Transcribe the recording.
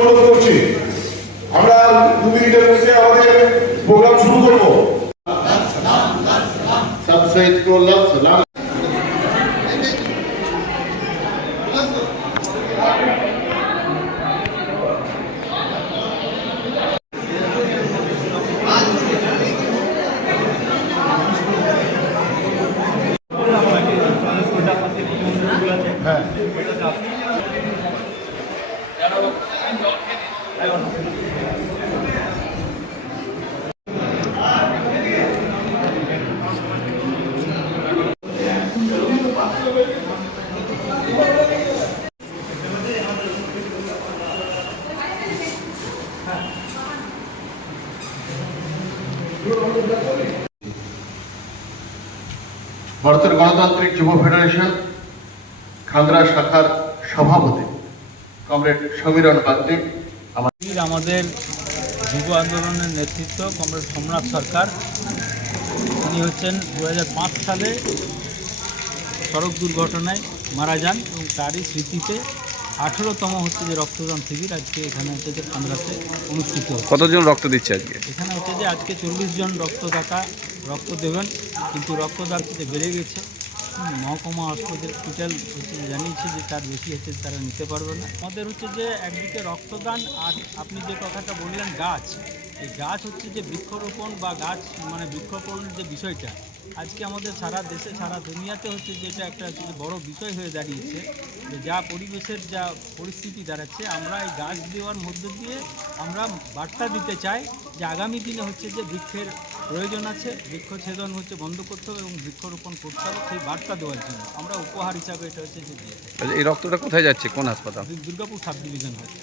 অনুরোধ করছি। আমরা দু মিনিটের মধ্যে আমাদের প্রোগ্রাম শুরু করব। সালাম। ভারতের গণতান্ত্রিক যুব ফেডারেশন খাগড়া শাখার সভাপতি কমরেড সমীরণ বাগদি আমার বীর আমাদের যুব আন্দোলনের নেতৃত্ব কমরেড সোমনাথ সরকার। তিনি হচ্ছেন দু হাজার পাঁচ সালে সড়ক দুর্ঘটনায় মারা যান এবং তারই স্মৃতিতে আঠেরোতম হচ্ছে যে রক্তদান শিবির আজকে এখানে হচ্ছে যে খান্দ্রাতে অনুষ্ঠিত কতজন রক্ত দিচ্ছে আজকে? এখানে হচ্ছে যে আজকে চল্লিশ জন রক্তদাতা রক্ত দেবেন কিন্তু রক্তদান থেকে বেড়ে গেছে। মহকুমা হসপিটাল জানিয়েছে যে তার বেশি হচ্ছে তারা নিতে পারবে না। আমাদের হচ্ছে যে একদিকে রক্তদান আর আপনি যে কথাটা বললেন গাছ, এই গাছ হচ্ছে যে বৃক্ষরোপণ বা গাছ মানে বৃক্ষরোপণের যে বিষয়টা। আজকে আমাদের সারা দেশে, সারা দুনিয়াতে হচ্ছে যে এটা একটা বড় বিষয় হয়ে দাঁড়িয়েছে যে যা পরিবেশের যা পরিস্থিতি দাঁড়াচ্ছে, আমরা এই গাছ দেওয়ার মধ্য দিয়ে আমরা বার্তা দিতে চাই যে আগামী দিনে হচ্ছে যে বৃক্ষের প্রয়োজন আছে বৃক্ষছেদন হচ্ছে বন্ধ করতে হবে এবং বৃক্ষরোপণ করতে হবে সেই বার্তা দেওয়ার জন্য। আমরা উপহার হিসাবে এটা হচ্ছে যে এই রক্তটা কোথায় যাচ্ছে? কোন হাসপাতাল? দুর্গাপুর সাব ডিভিশন হচ্ছে